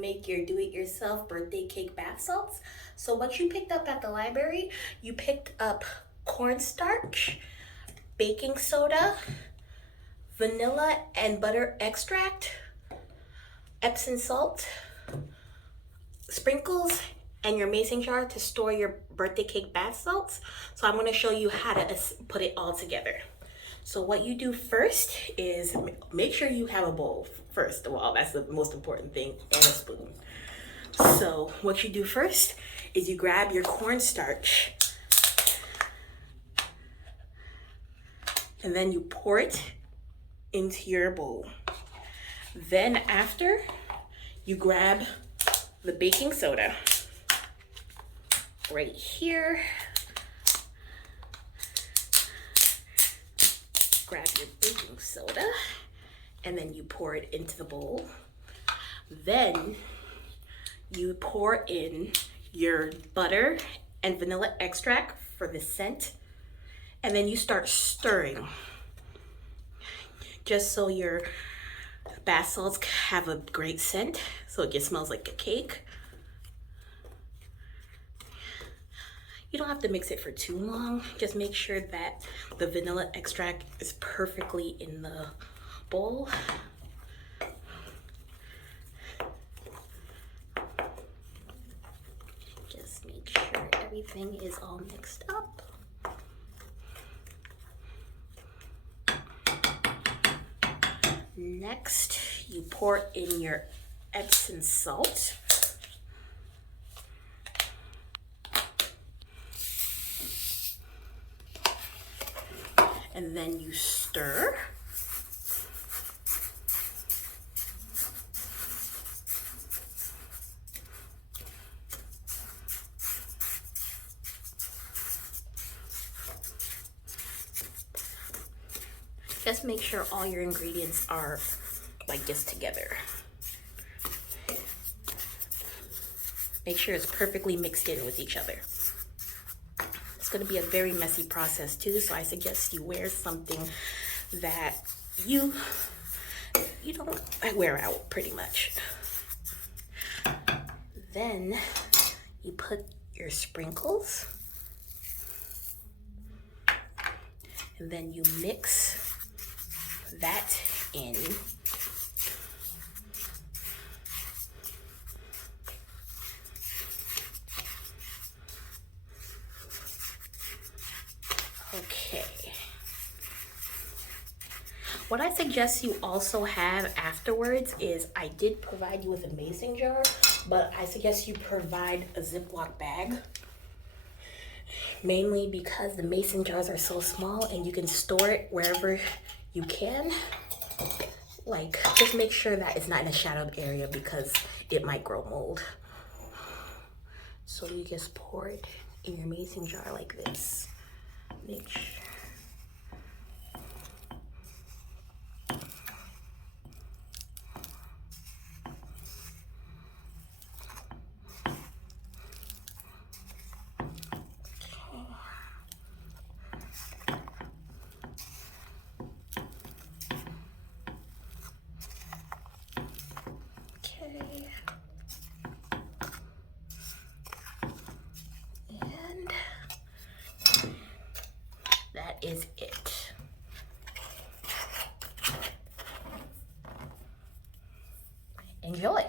make your do-it-yourself birthday cake bath salts. So what you picked up at the library, you picked up cornstarch, baking soda, vanilla and butter extract, Epsom salt, sprinkles, and your mason jar to store your birthday cake bath salts. So I'm going to show you how to put it all together. So what you do first is make sure you have a bowl first of all. That's the most important thing, and a spoon. So what you do first is you grab your cornstarch and then you pour it into your bowl. Then after, you grab the baking soda right here. Grab your baking soda and then you pour it into the bowl. Then you pour in your butter and vanilla extract for the scent, and then you start stirring just so your bath salts have a great scent, so it just smells like a cake. You don't have to mix it for too long. Just make sure that the vanilla extract is perfectly in the bowl. Just make sure everything is all mixed up. Next, you pour in your Epsom salt. And then you stir. Just make sure all your ingredients are like this together. Make sure it's perfectly mixed in with each other. It's going to be a very messy process too, so I suggest you wear something that you don't wear out pretty much. Then you put your sprinkles, and then you mix that in. Okay. What I suggest you also have afterwards is, I did provide you with a mason jar, but I suggest you provide a Ziploc bag. Mainly because the mason jars are so small and you can store it wherever you can. Like, just make sure that it's not in a shadowed area because it might grow mold. So you just pour it in your mason jar like this. Make sure. That is it. Enjoy.